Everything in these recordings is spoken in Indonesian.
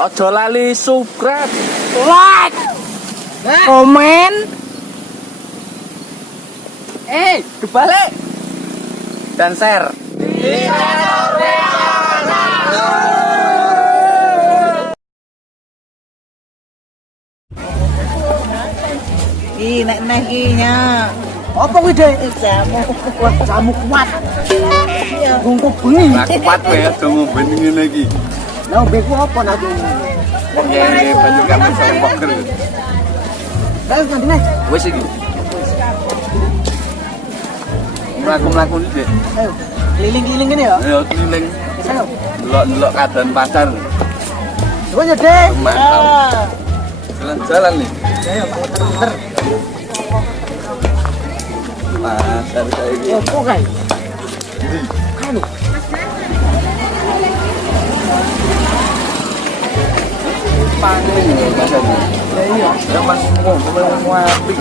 Ojo lali subscribe, Like, komen, dibalik dan share. nek nya. Apa kuwi, Dek? Jamu. Wah, jamu kuat. Iya, bungkuk bengi. Lah kuat wae aja ngombe ngene iki. Lah ombeku apa nak ngono? Ngene baju gamen sama poker. Lah ngene. Wis iki. Mlaku-mlaku iki, Dek. Ayo, keliling-keliling ngene ya. Ayo keliling. Ayo. Delok-delok keadaan pasar. Coba ya, Dek. Mantap. Jalan-jalan nih. Ayo, muter-muter. Pasar kayak gini. Opo kae? Anu. Pangling ya pasarnya. Ya iya. Ya mas mau apik.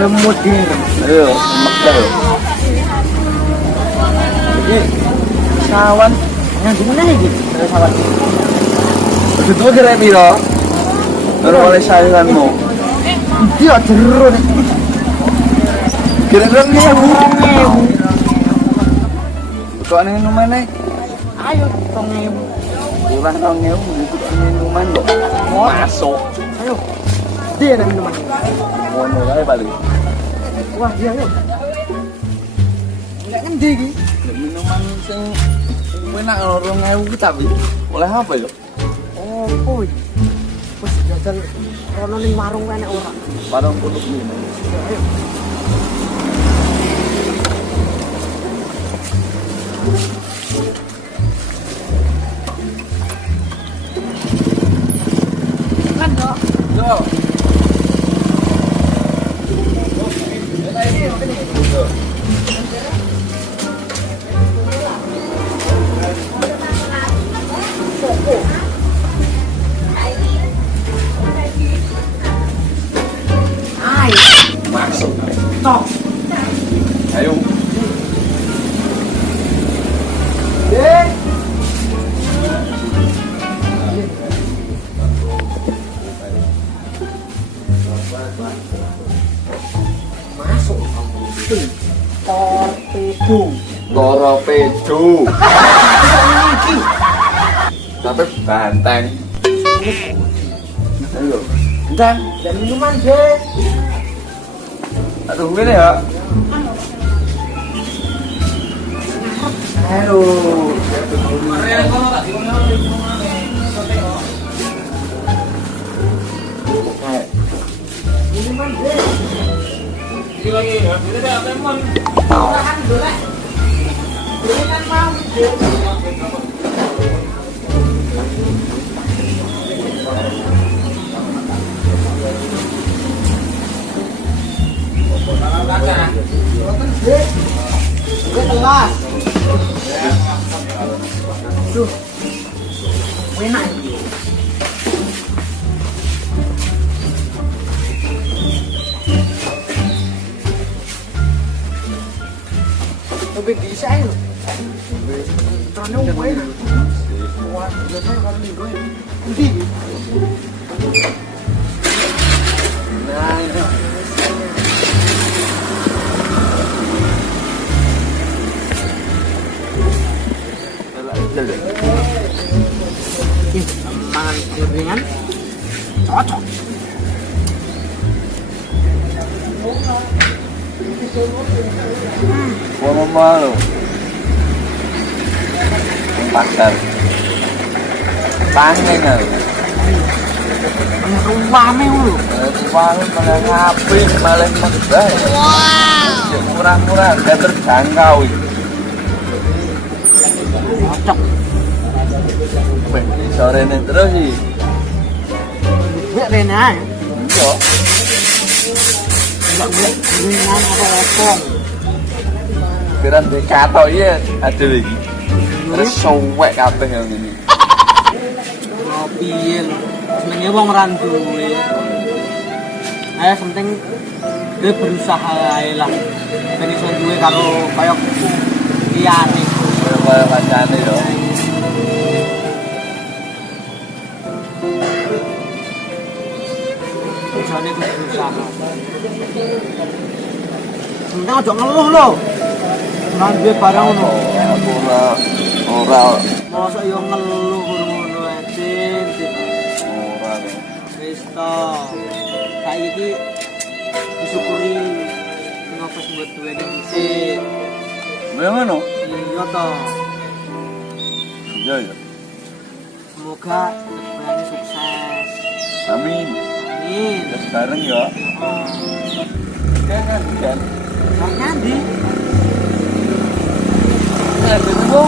Modern. Ayo, mekar. Iki sawan Yang di mana iki? Sawan. itu kira piro? Ora oleh sayuranmu. Iya, jero nek. Kira-kira ngewu. Kok ning rumane? Ayo, 2000. Kurang tau ngewu itu minuman kok. Masuk. Ayo. Dia ada minuman. Ngono kae paling. Wah, iya yuk. Enggak ngendi iki? Minuman sing enak 2000 tapi oleh apa yo? Oh, kuwi. Wis jajal rono ning warung enek ora? Warung kutuk minum. Ayo. Kan dok. Yo. Ayo. Masuk. Tok. Ayo. Dek. Masuk. Torpedo. Torpedo. Tapi banteng. Ayo. Dan minuman, Dek. Aduh ngene ya. Halo. Minuman, Dek. Ini lagi ya, ini ada lemon. Tahan boleh. Ini kan mau, Dek. Boten, Dek. Gue telas. Duh. Enak iki. Lebih bisa ya. Terus gue enak. Wah, biasanya kalau nih gue. Endi? Nah, itu. Ih, mangan piringan. Cocok. Mau malu. Pasar. Pangen kan. Banyak rame lu. Pangen malah ngapi, malah megah. Wow. Murah-murah, gak terjangkau itu. Cocok. Sore ini terus sih. Gue Rena ya. Iya. Enggak gue dengan apa opong. Pikiran di kato iya ada lagi. Terus sowek kabeh yang ini. Ngopi ya lho. Senengnya wong randuwe. Ayo penting gue berusaha ae lah. Ben iso duwe karo kaya liyane. Kaya kancane yo. Bisane gue berusaha. Penting aja ngeluh lho. Nang duwe barang ngono. Ora. Mosok yo ngeluh ngono ae, Din. Ora. Wis to. Saiki disyukuri sing apa sing buat duwe dhisik. Lah ngono. Iya to. Iya ya. Semoga kedepannya sukses. Amin. Amin. Terus bareng ya. Kan. Karena di Ketemu.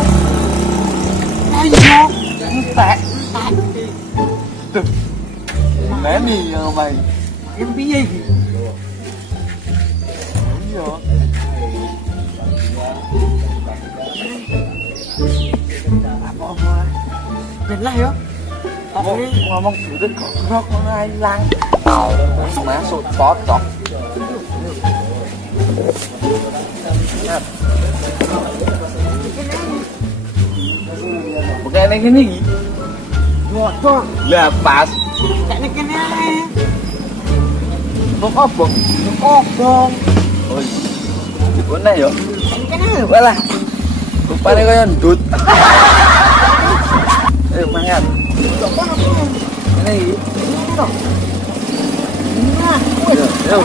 ayo entek. Tuh. Nani yang main. Yang piye iki? Iya. Apa-apa. Ben lah yo. Ngomong gitu kok krok ngono ilang. Masuk fotok. Bukan yang ini. Waduh, Lah pas. kene kene ae. Kok obong. Obong. Oh iya. Dipuna yo. Kene kene ae. Walah. Rupane kaya ndut. Mangan. Coba apa? Ini iki. Nah, Yo.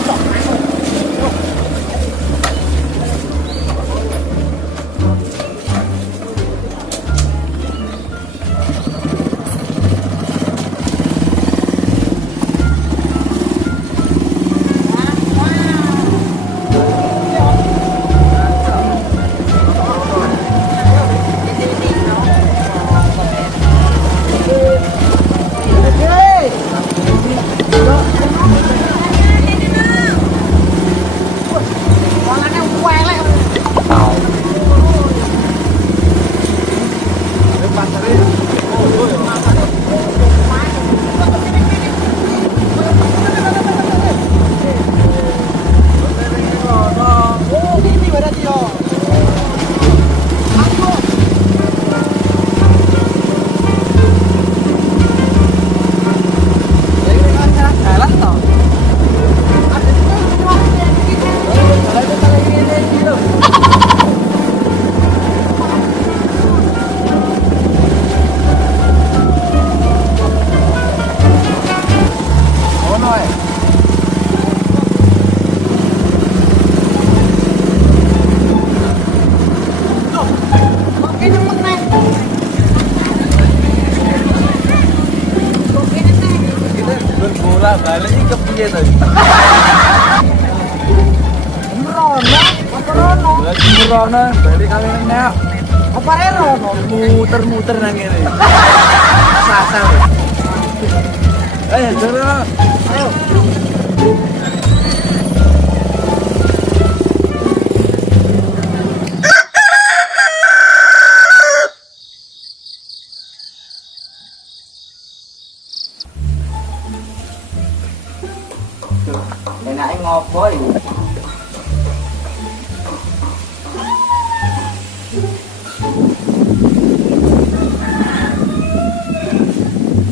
Balik iki kepiye to? Merono, apa rono? Lagi merono balik kali nek. Apa rono? Muter-muter nang ngene. Sasar. Ayo, jalan. Ayo. Enake ngopo iki?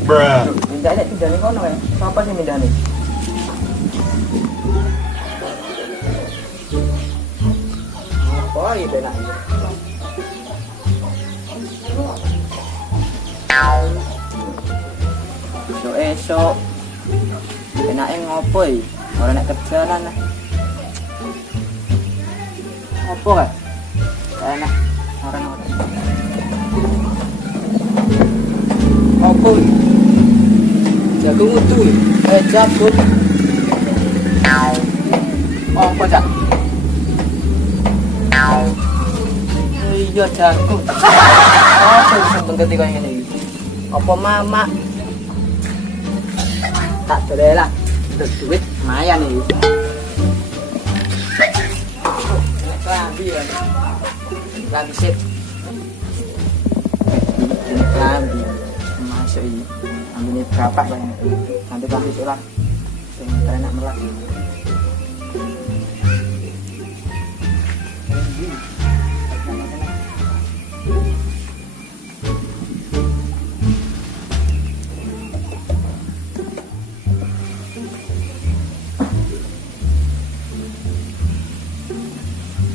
Bruh. Mindane tidane kono ya. Sapa sing mindane? Apa iki enak? Esok enake ngopo iki? Ora nek kerja lan. Apa kae? Enak. Orang-orang. Apa iki? Jagung utuh. Jagung. Oh, apa cak? Iya jagung. Apa seneng ketika ngene iki? Apa mama? Tak dolelah. Duit lumayan iki. Nek lambi kan. Lambi sip. Ini lambi. Masuk ini. Lambinya berapa banyak? Nanti kasih surat. Yang enak melak.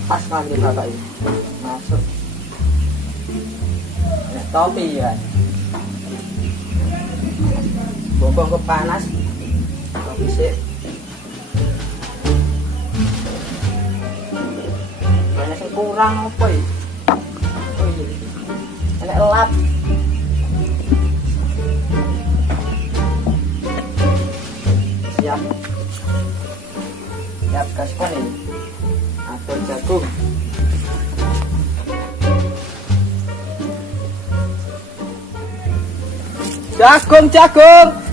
Pas kali bapak ini masuk ya, topi ya bombong ke panas topi sih banyak yang kurang apa ya oh iya enak elap siap siap gaspon ini apel jagung jagung